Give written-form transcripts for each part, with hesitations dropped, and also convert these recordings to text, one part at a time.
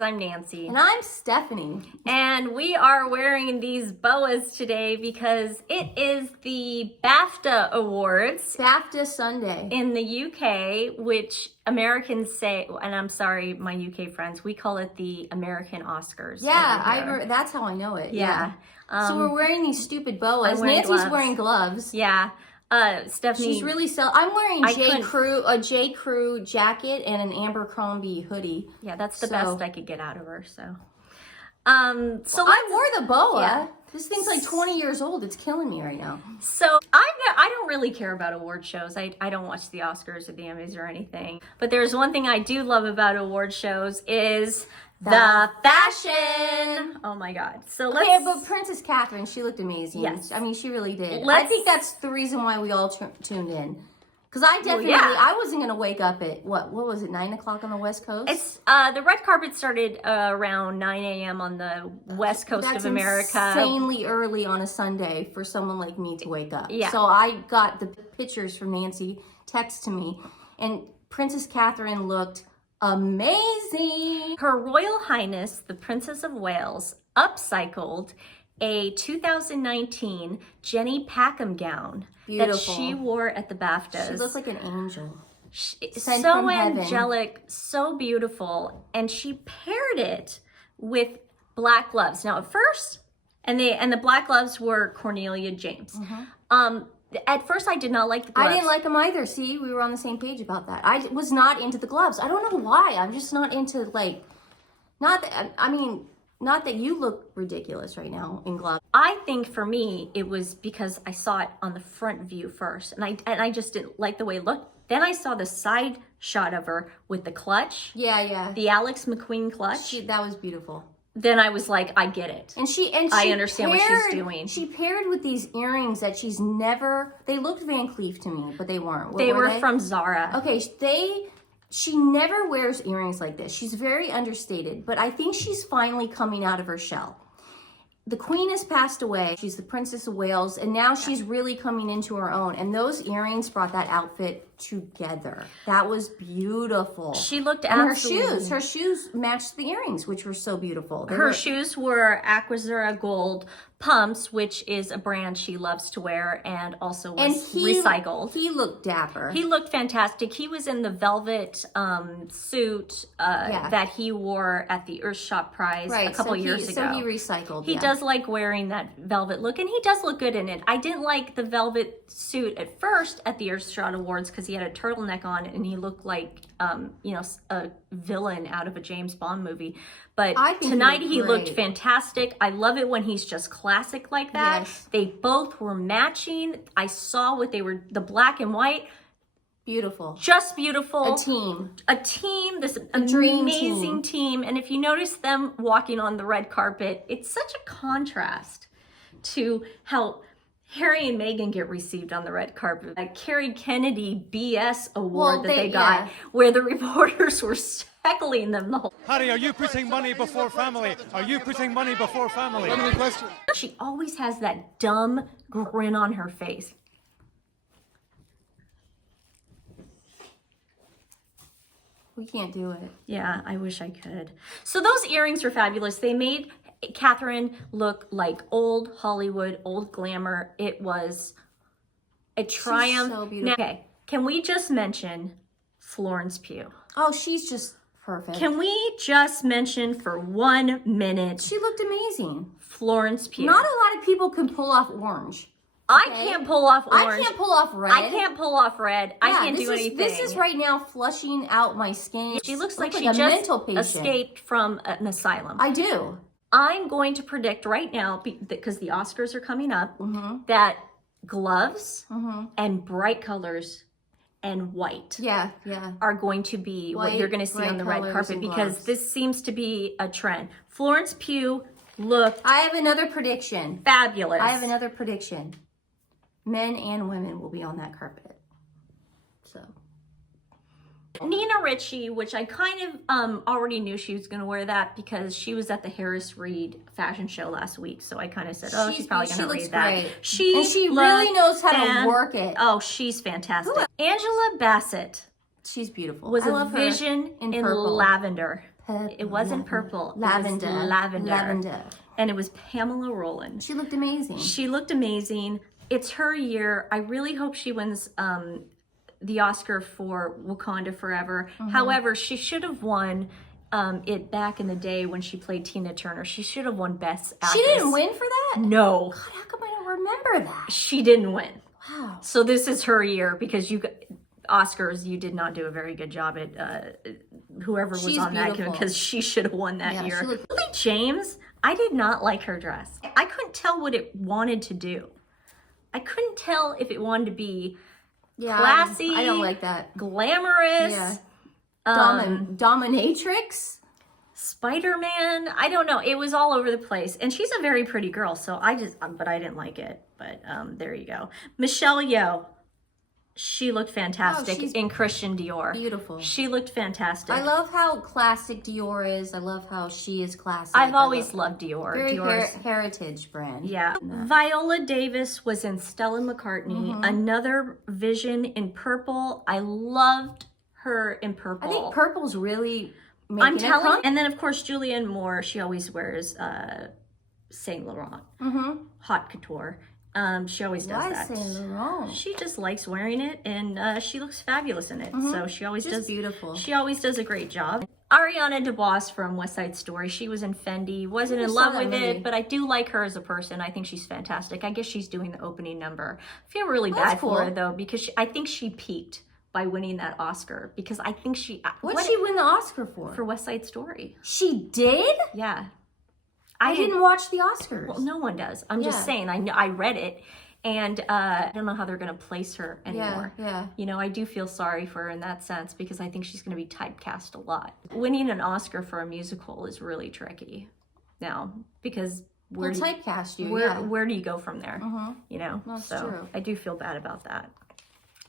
I'm Nancy. And I'm Stephanie. And we are wearing these boas today because it is the BAFTA Awards. BAFTA Sunday. In the UK, which Americans say, and I'm sorry, my UK friends, we call it the American Oscars. Yeah, that's how I know it. Yeah. So we're wearing these stupid boas. Nancy's gloves. Wearing gloves. Yeah. Stephanie. She's really I'm wearing a J. Crew jacket and an Abercrombie hoodie. Yeah, that's the best I could get out of her. So I wore the boa. Yeah. This thing's like 20 years old. It's killing me right now. So I don't really care about award shows. I don't watch the Oscars or the Emmys or anything. But there's one thing I do love about award shows is the fashion. Oh my God. So but Princess Catherine, she looked amazing. Yes. I mean, she really did. I think that's the reason why we all tuned in. Because I definitely, I wasn't going to wake up at, what was it, 9 o'clock on the West Coast? It's the red carpet started around 9 a.m. on the West Coast of America. That's insanely early on a Sunday for someone like me to wake up. Yeah. So I got the pictures from Nancy, text to me, and Princess Catherine looked amazing. Her Royal Highness, the Princess of Wales, upcycled a 2019 Jenny Packham gown that she wore at the BAFTAs. She looked like an angel. So angelic, so beautiful, and she paired it with black gloves. Now at first, and the black gloves were Cornelia James. At first, I did not like the gloves. I didn't like them either. See, we were on the same page about that. I was not into the gloves. I don't know why. I'm just not into not that you look ridiculous right now in gloves. I think for me, it was because I saw it on the front view first, and I just didn't like the way it looked. Then I saw the side shot of her with the clutch. Yeah. The Alex McQueen clutch. That was beautiful. Then I was like, I get it. And she I understand what she's doing. She paired with these earrings that she's never. They looked Van Cleef to me, but they weren't. They were from Zara. Okay, she never wears earrings like this. She's very understated, but I think she's finally coming out of her shell. The Queen has passed away. She's the Princess of Wales, and now she's really coming into her own. And those earrings brought that outfit together. That was beautiful. She looked absolutely... Her shoes matched the earrings, which were so beautiful. Her shoes were Aquazzura Gold pumps, which is a brand she loves to wear, and also was recycled. He looked dapper. He looked fantastic. He was in the velvet suit that he wore at the Earthshot Prize a couple years ago. So he recycled. He does like wearing that velvet look, and he does look good in it. I didn't like the velvet suit at first at the Earthshot Awards because he had a turtleneck on and he looked like a villain out of a James Bond movie. But tonight he looked fantastic. I love it when he's just classic like that. Yes. They both were matching. I saw what they were, the black and white. Beautiful. Just beautiful. A team. This amazing team. And if you notice them walking on the red carpet, it's such a contrast to how Harry and Meghan get received on the red carpet. A Kerry Kennedy BS award that they got, where the reporters were heckling them the whole. Harry, are you putting money before family? Are you putting money before family? Question. She always has that dumb grin on her face. We can't do it. Yeah, I wish I could. So those earrings were fabulous. They made Catherine look like old Hollywood, old glamour. It was a triumph. She's so beautiful. Now, okay, can we just mention Florence Pugh? Oh, she's just perfect. Can we just mention for 1 minute? She looked amazing. Florence Pugh. Not a lot of people can pull off orange. I can't pull off orange. I can't pull off red. I can't pull off red. I can't do anything. This is right now flushing out my skin. She looks like she just escaped from an asylum. I do. I'm going to predict right now, because the Oscars are coming up, that gloves and bright colors and white are going to be what you're going to see on the red carpet, because this seems to be a trend. Florence Pugh looked I have another prediction. Fabulous. I have another prediction. Men and women will be on that carpet. So Nina Ricci, which I kind of already knew she was going to wear that because she was at the Harris Reed fashion show last week. So I kind of said, oh, she's probably going to read that. She really knows how to work it. Oh, she's fantastic. Angela Bassett She's beautiful. Was I a love her vision in purple. lavender. It wasn't purple. Lavender. It was lavender. Lavender. And it was Pamela Roland. She looked amazing. She looked amazing. It's her year. I really hope she wins the Oscar for Wakanda Forever. However, she should have won it back in the day when she played Tina Turner. She should have won Best Actress. She didn't win for that? No. God, how come I don't remember that? She didn't win. Wow. So this is her year because Oscars, you did not do a very good job at whoever was She's on beautiful. that because she should have won that Yeah, year. she looked- Lily James, I did not like her dress. I couldn't tell what it wanted to do. I couldn't tell if it wanted to be classy. I don't like that. Glamorous. Yeah. Dominatrix. Spider-Man. I don't know. It was all over the place. And she's a very pretty girl, so but I didn't like it. But there you go. Michelle Yeoh. She looked fantastic she's in Christian Dior. Beautiful. She looked fantastic. I love how classic Dior is. I love how she is classic. I've always loved Dior. Very Dior's, heritage brand. yeah. Viola Davis was in Stella McCartney. Another vision in purple. I loved her in purple. I think purple's really making I'm it telling. come. And then of course Julianne Moore. She always wears Saint Laurent, haute couture. She always does Why that. Saint Laurent? She just likes wearing it, and she looks fabulous in it. So she always Just does. beautiful. She always does a great job. Ariana DeBose from West Side Story. She was in Fendi. Wasn't in saw love that with movie. it, but I do like her as a person. I think she's fantastic. I guess she's doing the opening number. I feel really That's bad cool. for her though because I think she peaked by winning that Oscar because I think What'd she win the Oscar for? for West Side Story. She did? Yeah, I didn't watch the Oscars. Well, no one does. I'm Yeah. just saying. I read it. And I don't know how they're going to place her anymore. Yeah. You know, I do feel sorry for her in that sense because I think she's going to be typecast a lot. Winning an Oscar for a musical is really tricky now because They'll typecast you. where do you go from there? You know, That's so true. I do feel bad about that.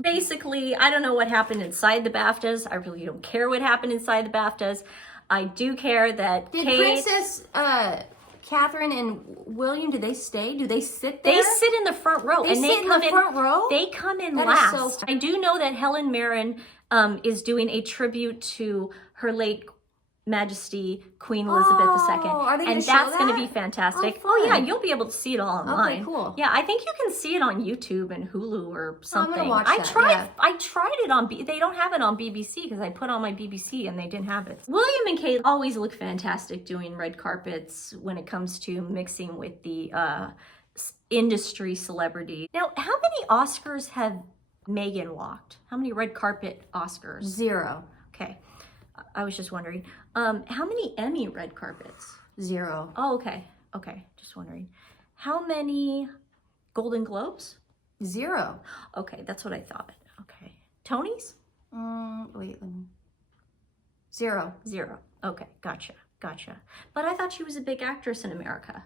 Basically, I don't know what happened inside the BAFTAs. I really don't care what happened inside the BAFTAs. I do care that Did Kate... Princess Catherine and William, do they stay? Do they sit there? They sit in the front row. They sit in the front row? They come in That is last. so- I do know that Helen Mirren is doing a tribute to her late Majesty Queen Elizabeth II. are they gonna And show that's going to that? be fantastic. Oh, Oh, yeah, fun. you'll be able to see it all online. cool. Yeah, I think you can see it on YouTube and Hulu or something. watch I that, tried yeah. I tried it on they don't have it on BBC because I put on my BBC and they didn't have it. William and Kate always look fantastic doing red carpets when it comes to mixing with the industry celebrity. Now, how many Oscars have Meghan walked? How many red carpet Oscars? 0. Okay. I was just wondering. How many Emmy red carpets? 0. Oh, okay. Okay. Just wondering. How many Golden Globes? 0. Okay, that's what I thought. Okay. Tonys? Wait, let me... 0. 0. Okay, gotcha. But I thought she was a big actress in America.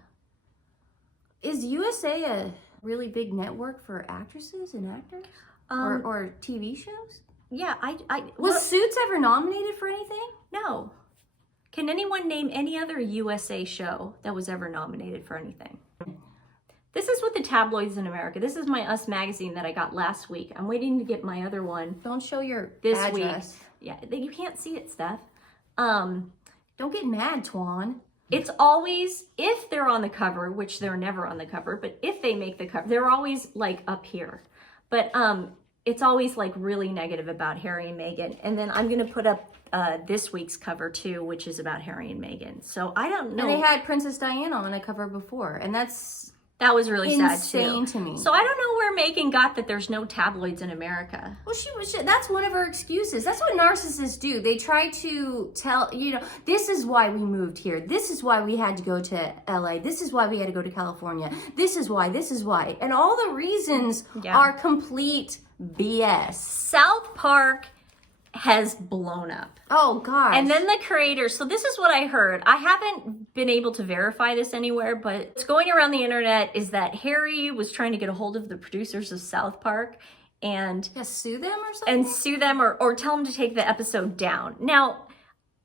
Is USA a really big network for actresses and actors? Or TV shows? Yeah, Was Suits ever nominated for anything? no. Can anyone name any other USA show that was ever nominated for anything? This is what the tabloids in America. This is my Us magazine that I got last week. I'm waiting to get my other one Don't show your this address. week. Yeah, you can't see it, Steph. Don't get mad, Twan. It's always, if they're on the cover, which they're never on the cover, but if they make the cover, they're always like up here. But it's always like really negative about Harry and Meghan. And then I'm going to put up this week's cover too, which is about Harry and Meghan. So I don't know. And they had Princess Diana on a cover before, and that's that was really sad insane too. to me. So I don't know where Meghan got that there's no tabloids in America. Well, that's one of her excuses. That's what narcissists do. They try to tell, this is why we moved here. This is why we had to go to LA. This is why we had to go to California. This is why. And all the reasons are complete BS. South Park has blown up. Oh, gosh. And then the creators, so this is what I heard. I haven't been able to verify this anywhere, but what's going around the internet is that Harry was trying to get a hold of the producers of South Park and sue them or something? sue them or tell them to take the episode down. Now,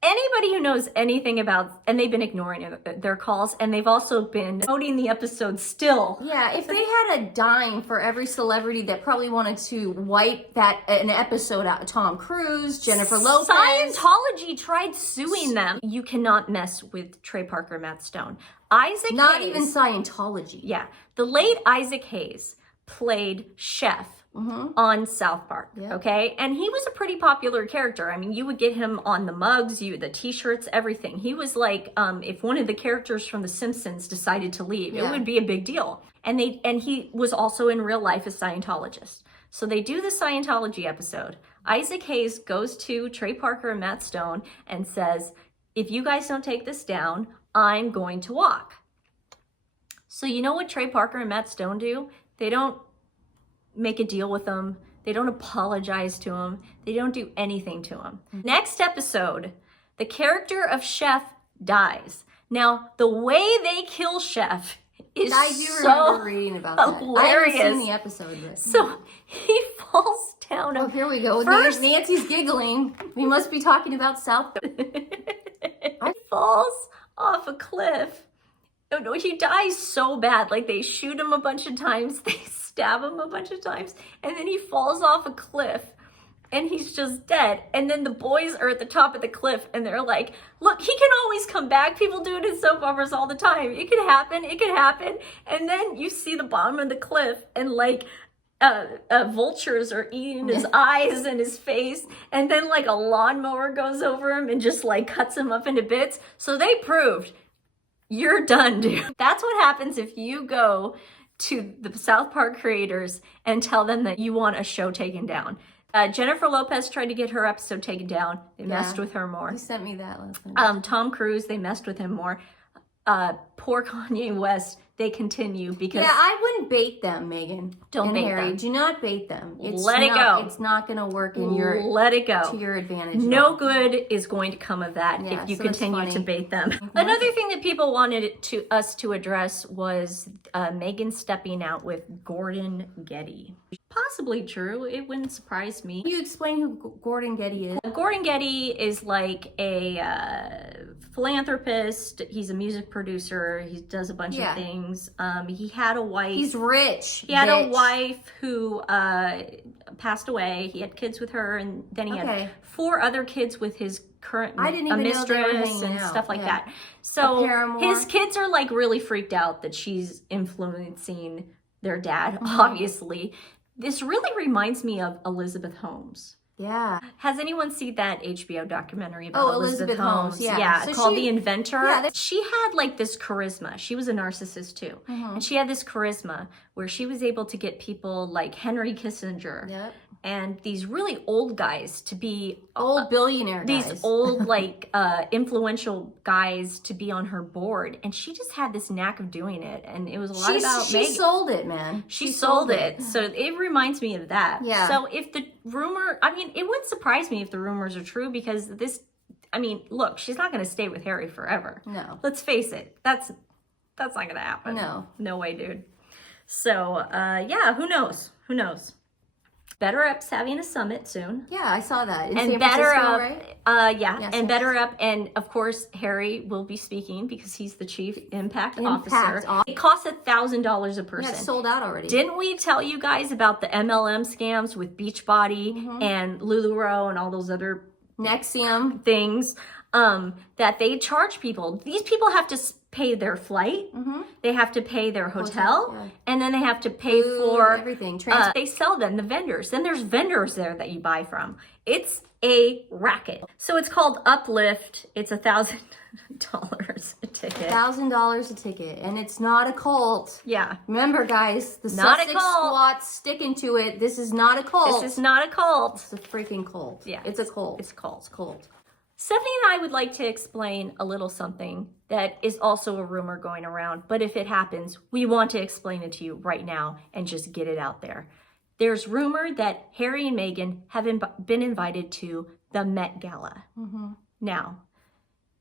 Anybody who knows anything about, and they've been ignoring their calls, and they've also been voting the episode still. Yeah, if they had a dime for every celebrity that probably wanted to wipe an episode out, Tom Cruise, Jennifer Lopez. Scientology tried suing them. You cannot mess with Trey Parker and Matt Stone. Isaac Not Hayes, even Scientology. Yeah, the late Isaac Hayes played Chef on South Park, okay? And he was a pretty popular character. I mean, you would get him on the mugs, the t-shirts, everything. He was like, if one of the characters from The Simpsons decided to leave, it would be a big deal. And he was also in real life a Scientologist. So they do the Scientology episode. Isaac Hayes goes to Trey Parker and Matt Stone and says, if you guys don't take this down, I'm going to walk. So you know what Trey Parker and Matt Stone do? They don't make a deal with him. They don't apologize to him. They don't do anything to him. Next episode, the character of Chef dies. Now, the way they kill Chef is I do remember reading about hilarious. that. I haven't seen the episode yet. So he falls down. Oh, here we go. First- Nancy's giggling. We must be talking about South Park. He falls off a cliff. No, he dies so bad. Like, they shoot him a bunch of times, they stab him a bunch of times, and then he falls off a cliff and he's just dead. And then the boys are at the top of the cliff and they're like, look, he can always come back. People do it in soap operas all the time. It could happen. It could happen. And then you see the bottom of the cliff and like vultures are eating his eyes and his face, and then like a lawnmower goes over him and just like cuts him up into bits. So they proved you're done, dude. That's what happens if you go to the South Park creators and tell them that you want a show taken down. Jennifer Lopez tried to get her episode taken down. They messed with her more. You sent me that last night. Tom Cruise, they messed with him more. Poor Kanye West, they continue because... Yeah, I wouldn't bait them, Megan. Don't and bait Harry. them. Do not bait them. Let it go. It's not going to work in your... Let it go. To your advantage. No good is going to come of that Yeah, if you so it's continue funny. to bait them. Another thing that people wanted us to address was Megan stepping out with Gordon Getty. Possibly true. It wouldn't surprise me. Can you explain who Gordon Getty is? Gordon Getty is like a philanthropist. He's a music producer. He does a bunch of things. He had a wife. He's rich. He had a wife who passed away. He had kids with her, and then he had 4 other kids with his current mistress and stuff like that. So his kids are like really freaked out that she's influencing their dad, obviously. This really reminds me of Elizabeth Holmes. Yeah. Has anyone seen that HBO documentary about Elizabeth Holmes? Yeah. Yeah, So called The Inventor. Yeah, she had like this charisma. She was a narcissist too. And she had this charisma where she was able to get people like Henry Kissinger and these really old guys to be old billionaire guys. These old like influential guys to be on her board, and she just had this knack of doing it, and it was a lot about she Megan. sold it, man. She sold it. So it reminds me of that. Yeah. So if the rumor, I mean, it wouldn't surprise me if the rumors are true, because this, I mean, look, she's not going to stay with Harry forever. No. Let's face it. That's not going to happen. No way, dude. So, yeah, who knows? Who knows? Better Up's having a summit soon. Yeah, I saw that. In and San Better Francisco, Up, right? and Better Up, and of course Harry will be speaking because he's the chief impact officer. It costs $1,000 a person. Yeah, it's sold out already. Didn't we tell you guys about the MLM scams with Beachbody and LuLaRoe and all those other Nexium things that they charge people? These people have to pay their flight, they have to pay their hotel, and then they have to pay for everything. They sell them, the vendors. Then there's vendors there that you buy from. It's a racket. So it's called Uplift. It's $1,000 a ticket. $1,000 a ticket, and it's not a cult. Yeah. Remember, guys, the Not a Sussex cult. squat's sticking to it. This is not a cult. This is not a cult. It's a freaking cult. Yeah. It's a cult. It's a cult. It's a cult. Stephanie and I would like to explain a little something that is also a rumor going around, but if it happens, we want to explain it to you right now and just get it out there. There's rumor that Harry and Meghan have been invited to the Met Gala. Now,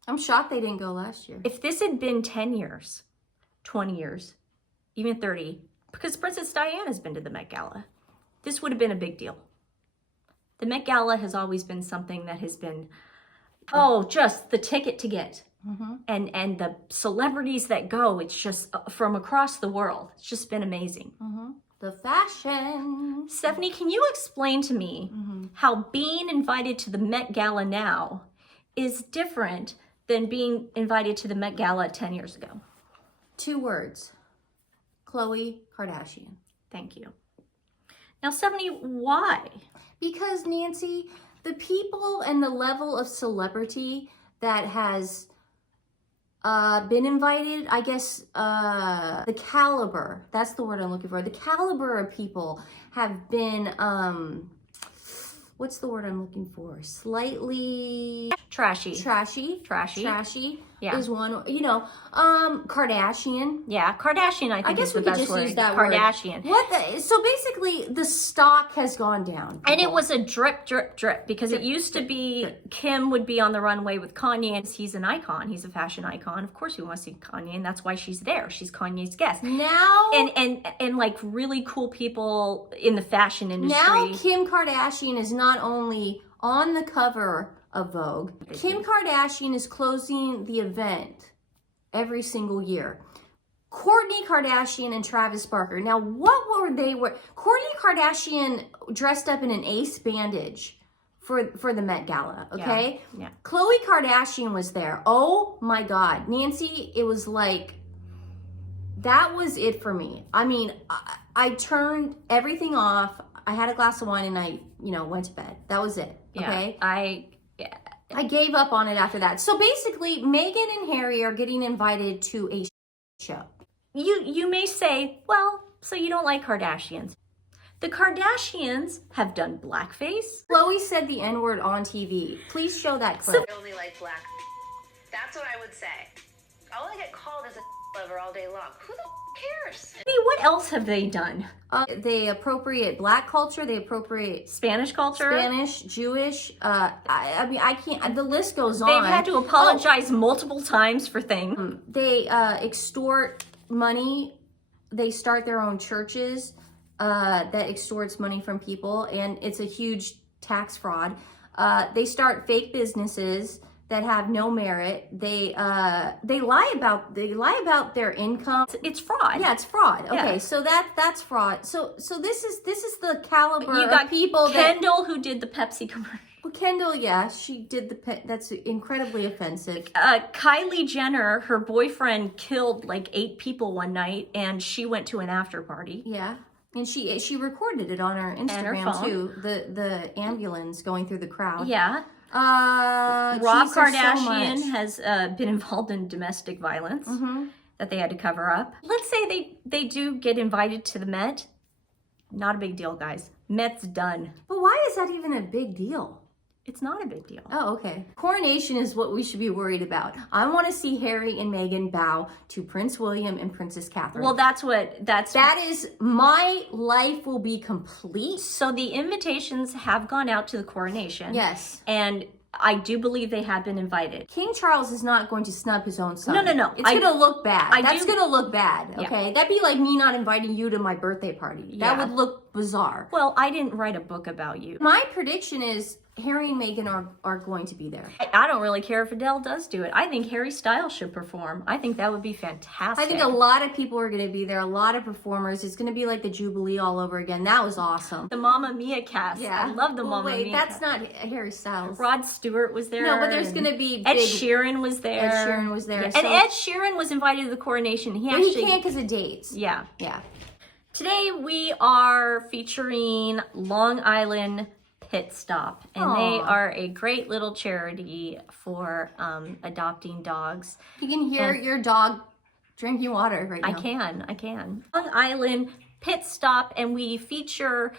I'm shocked they didn't go last year. if this had been 10 years, 20 years, even 30, because Princess Diana's been to the Met Gala, this would have been a big deal. The Met Gala has always been something that has been Oh, just the ticket to get. And the celebrities that go, it's just from across the world. It's just been amazing. The fashion. Stephanie, can you explain to me how being invited to the Met Gala now is different than being invited to the Met Gala 10 years ago? 2 words. Khloe Kardashian. Thank you. Now, Stephanie, why? Because, Nancy, the people and the level of celebrity that has been invited, I guess, the caliber, that's the word I'm looking for. The caliber of people have been, what's the word I'm looking for? Slightly Trashy. Trashy Yeah. is one, Kardashian. Yeah, Kardashian, I think guess is the we could best just word. use that word. Kardashian. So basically, the stock has gone down. And it people. was a drip, drip, drip, because it used to be Kim would be on the runway with Kanye, and he's an icon. He's a fashion icon. Of course we want to see Kanye, and that's why she's there. She's Kanye's guest. Now, And like really cool people in the fashion industry. now Kim Kardashian is not only on the cover of Vogue, Kim Kardashian is closing the event every single year. Kourtney Kardashian and Travis Barker. Now, what were they? Kourtney Kardashian dressed up in an ace bandage for the Met Gala, okay? Yeah. Khloe Kardashian was there. Oh my God. Nancy, it was like, that was it for me. I mean, I turned everything off. I had a glass of wine and I, went to bed. That was it, okay? I gave up on it after that. So basically, Meghan and Harry are getting invited to a show. You may say, well, so you don't like Kardashians. The Kardashians have done blackface. Khloe said the N-word on TV. Please show that clip. I only like black. That's what I would say. All I get called is a lover all day long. Who the cares? I mean, what else have they done? They appropriate black culture. They appropriate Spanish culture? Spanish, Jewish. I mean, I can't. The list goes on. They've had to apologize multiple times for things. They extort money. They start their own churches that extorts money from people, and it's a huge tax fraud. They start fake businesses that have no merit. They lie about their income. It's fraud. Yeah, it's fraud. Okay, Yeah. so that's fraud. So this is the caliber You got of people Kendall, who did the Pepsi commercial. Well, Kendall, yeah, she did that's incredibly offensive. Kylie Jenner, her boyfriend killed like 8 people one night, and she went to an after party. Yeah. And she recorded it on her Instagram phone. too. The ambulance going through the crowd. Yeah. Rob Kardashian has been involved in domestic violence that they had to cover up. Let's say they do get invited to the Met. Not a big deal, guys. Met's done. But why is that even a big deal? It's not a big deal. Oh, okay. Coronation is what we should be worried about. I want to see Harry and Meghan bow to Prince William and Princess Catherine. Well, that is, my life will be complete. So the invitations have gone out to the coronation. Yes. And I do believe they have been invited. King Charles is not going to snub his own son. No. It's going to look bad. That's going to look bad, Yeah. okay? That'd be like me not inviting you to my birthday party. That Yeah. would look bizarre. Well, I didn't write a book about you. My prediction is Harry and Meghan are going to be there. I don't really care if Adele does do it. I think Harry Styles should perform. I think that would be fantastic. I think a lot of people are going to be there, a lot of performers. It's going to be like the Jubilee all over again. That was awesome. The Mamma Mia cast. Yeah. I love the Well, Mamma wait, Mia that's cast. not Harry Styles. Rod Stewart was there. No, but there's and going to be Ed big... Sheeran was there. Ed Sheeran was there. Yeah. So- And Ed Sheeran was invited to the coronation. He But actually he can't because of dates. Yeah. Yeah. Today we are featuring Long Island Pit Stop, and they Aw. are a great little charity for adopting dogs. You can hear your dog drinking water right now. I can. Long Island Pit Stop, and we feature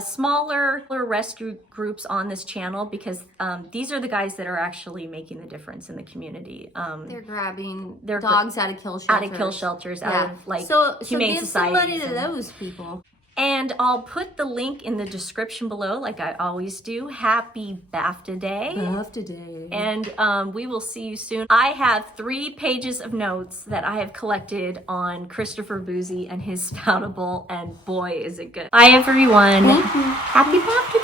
smaller rescue groups on this channel because these are the guys that are actually making the difference in the community. They're grabbing They're dogs out of kill shelters. out of kill shelters, out of like so humane give some societies. money to and- those people. And I'll put the link in the description below, like I always do. Happy BAFTA Day. BAFTA Day. And we will see you soon. I have 3 pages of notes that I have collected on Christopher Boozy and his Spoutable, and boy, is it good. Bye, everyone. Thank you. Happy BAFTA